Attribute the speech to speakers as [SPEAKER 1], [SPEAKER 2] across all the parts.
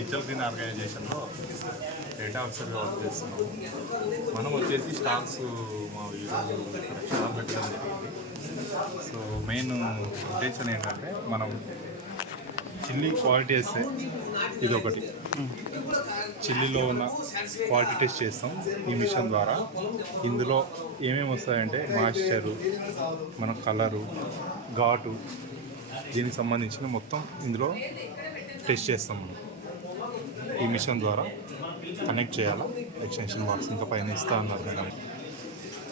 [SPEAKER 1] Digital green ఆర్గనైజేషన్లో data ఆఫీసర్గా work చేస్తున్నాము మనం వచ్చేసి స్టాక్స్ మా ఈరోజు చాలా పెట్టడం జరిగింది. సో మెయిన్ ఉద్దేశం ఏంటంటే మనం చిల్లీ క్వాలిటీ వేస్తే ఇది ఒకటి చిల్లీలో ఉన్న క్వాలిటీ టెస్ట్ చేస్తాం ఈ మిషన్ ద్వారా. ఇందులో ఏమేమి వస్తాయంటే మాయిశ్చరు మన కలరు ఘాటు దీనికి సంబంధించిన మొత్తం ఇందులో టెస్ట్ చేస్తాం మనం. ఈ మిషన్ ద్వారా కనెక్ట్ చేయాలా? ఎక్స్టెన్షన్ బాక్స్ ఇంకా పైన ఇస్తా అన్నారు మేడం.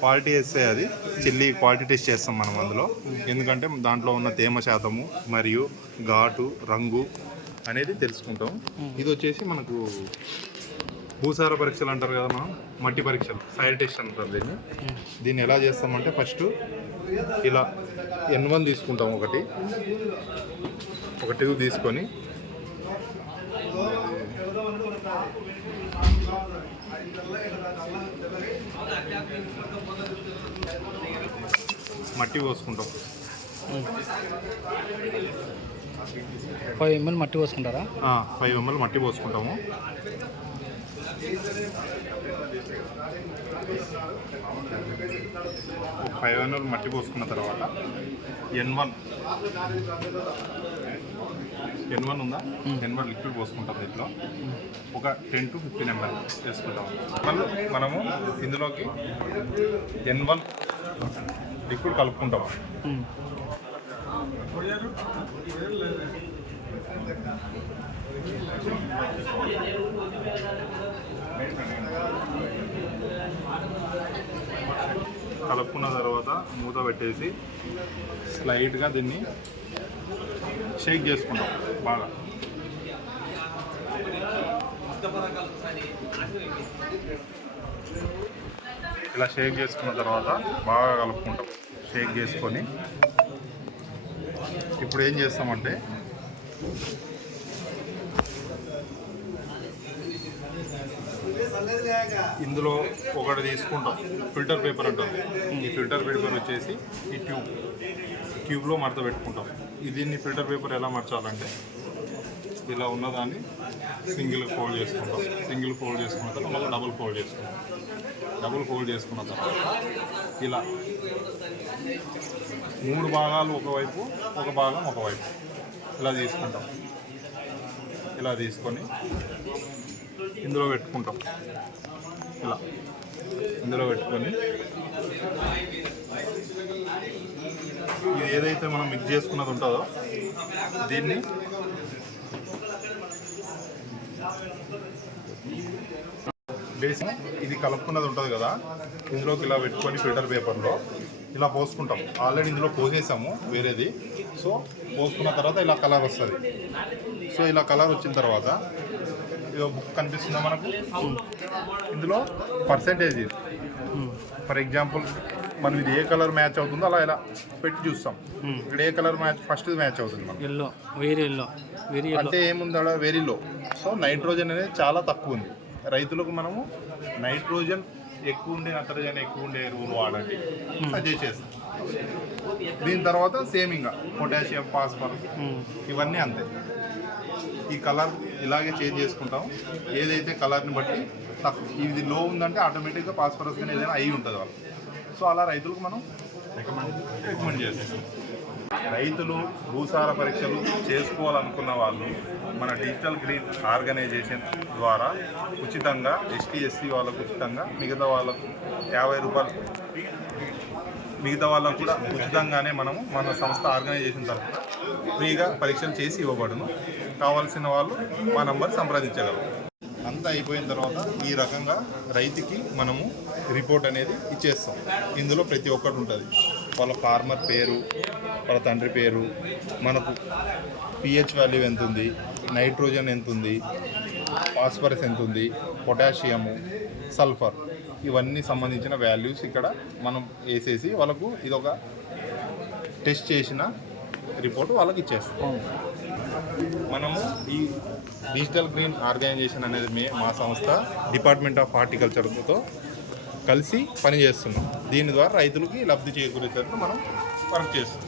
[SPEAKER 1] క్వాలిటీ వేస్తే అది చిల్లీ క్వాలిటీ టెస్ట్ చేస్తాం మనం అందులో. ఎందుకంటే దాంట్లో ఉన్న తేమ శాతము మరియు ఘాటు రంగు అనేది తెలుసుకుంటాం. ఇది వచ్చేసి మనకు భూసార పరీక్షలు అంటారు కదా మనం? మట్టి పరీక్షలు సాయిల్ టెస్ట్ అంటారు దీన్ని. దీన్ని ఎలా చేస్తామంటే ఫస్ట్ ఇలా ఎన్ వన్ తీసుకుంటాం ఒకటి. ఒక ట్యూబ్ తీసుకొని మట్టి పోసుకుంటాం.
[SPEAKER 2] ఫైవ్ ఎంఎల్ మట్టి పోసుకుంటారా?
[SPEAKER 1] ఫైవ్ ఎంఎల్ మట్టి పోసుకుంటాము. ఫైవ్ ఎంఎల్ మట్టి పోసుకున్న తర్వాత ఎన్ వన్ ఎన్ వన్ ఉందా? ఎన్ వన్ లిక్విడ్ పోసుకుంటాం దీంట్లో. ఒక టెన్ టు ఫిఫ్టీన్ ఎంఎల్ వేసుకుంటాం. మళ్ళీ మనము ఇందులోకి ఎన్ వన్ లిక్విడ్ కలుపుకుంటాం. కలుపుకున్న తర్వాత మూత పెట్టేసి స్లైట్గా దీన్ని షేక్ చేసుకుంటాం. బాగా. ఇలా షేక్ చేసుకున్న తర్వాత బాగా కలుపుకుంటాం. షేక్ చేసుకొని ఇప్పుడు ఏం చేస్తామంటే ఇందులో ఒకటి తీసుకుంటాం. ఫిల్టర్ పేపర్ అంటుంది. ఈ ఫిల్టర్ పేపర్ వచ్చేసి ఈ ట్యూబ్. ట్యూబ్లో మడత పెట్టుకుంటాం. దీన్ని ఫిల్టర్ పేపర్ ఎలా మర్చాలంటే ఇలా ఉన్నదాన్ని సింగిల్ ఫోల్డ్ చేసుకుంటాం. సింగిల్ ఫోల్డ్ చేసుకున్న తర్వాత మళ్ళీ డబుల్ ఫోల్డ్ చేసుకుంటాం. డబుల్ ఫోల్డ్ చేసుకున్న తర్వాత ఇలా మూడు భాగాలు ఒకవైపు ఒక భాగం ఒకవైపు. ఇలా తీసుకుంటాం. ఇలా తీసుకొని ఇందులో పెట్టుకుంటాం. ఇలా. ఇందులో పెట్టుకొని ఇది ఏదైతే మనం మిక్స్ చేసుకున్నది ఉంటుందో దీన్ని బేసి ఇది కలుపుకున్నది ఉంటుంది కదా. ఇందులోకి ఇలా పెట్టుకొని ఫిల్టర్ పేపర్లో ఇలా పోసుకుంటాం. ఆల్రెడీ ఇందులో పోసేసాము వేరేది. సో పోసుకున్న తర్వాత ఇలా కలర్ వస్తుంది. సో ఇలా కలర్ వచ్చిన తర్వాత ఇదో బుక్ కనిపిస్తుందా మనకు? ఇందులో పర్సెంటేజ్. ఫర్ ఎగ్జాంపుల్ మనం ఇది ఏ కలర్ మ్యాచ్ అవుతుందో అలా ఇలా పెట్టి చూస్తాం.
[SPEAKER 2] Hmm.
[SPEAKER 1] ఇక్కడ ఏ కలర్ మ్యాచ్ ఫస్ట్ మ్యాచ్ అవుతుంది మనం
[SPEAKER 2] ఎల్లో వేరే ఎల్లో వెరీ
[SPEAKER 1] అంటే ఏముంది అక్కడ వెరీ లో సో నైట్రోజన్ అనేది చాలా తక్కువ ఉంది. రైతులకు మనము నైట్రోజన్ ఎక్కువ ఉండే నత్రజన్ ఎక్కువ ఉండే ఎరువులు వాడండి. సజెస్ట్ చేస్తాం. దీని తర్వాత సేమ్ ఇంకా పొటాషియం ఫాస్ఫరస్
[SPEAKER 2] ఉమ్.
[SPEAKER 1] ఇవన్నీ అంతే. ఈ కలర్ ఇలాగే చేంజ్ చేసుకుంటాం. ఏదైతే కలర్ని బట్టి తక్కువ ఇది లో ఉందంటే ఆటోమేటిక్గా ఫాస్ఫరస్ కానీ ఏదైనా అయి ఉంటుంది వాళ్ళు సో అలా రైతులకు మనం రికమెండ్ రికమెండ్ చేస్తాం రైతులు భూసార పరీక్షలు చేసుకోవాలనుకున్న వాళ్ళు మన డిజిటల్ గ్రీన్ ఆర్గనైజేషన్ ద్వారా ఉచితంగా ఎస్టీ ఎస్సీ వాళ్ళకు ఉచితంగా మిగతా వాళ్ళకు యాభై రూపాయలు మిగతా వాళ్ళకు కూడా ఉచితంగానే మనము మన సంస్థ ఆర్గనైజేషన్ తరఫున ఫ్రీగా పరీక్షలు చేసి ఇవ్వబడును. కావాల్సిన వాళ్ళు మా నంబర్ సంప్రదించగలరు. అంతా అయిపోయిన తర్వాత ఈ రకంగా రైతుకి మనము రిపోర్ట్ అనేది ఇచ్చేస్తాం. ఇందులో ప్రతి ఒక్కటి ఉంటుంది. వాళ్ళ ఫార్మర్ పేరు వాళ్ళ తండ్రి పేరు మనకు పిహెచ్ వాల్యూ ఎంత ఉంది నైట్రోజన్ ఎంత ఉంది ఫాస్ఫరస్ ఎంత ఉంది పొటాషియము సల్ఫర్ ఇవన్నీ సంబంధించిన వాల్యూస్ ఇక్కడ మనం వేసేసి వాళ్ళకు ఇదొక టెస్ట్ చేసిన రిపోర్ట్ వాళ్ళకి ఇచ్చేస్తాం. మనము ఈ డిజిటల్ గ్రీన్ ఆర్గనైజేషన్ అనేది మే మా సంస్థ డిపార్ట్మెంట్ ఆఫ్ హార్టికల్చర్తో కలిసి పనిచేస్తున్నాం. దీని ద్వారా రైతులకి లబ్ధి చేకూరేటట్లు మనం వర్క్ చేస్తున్నాం.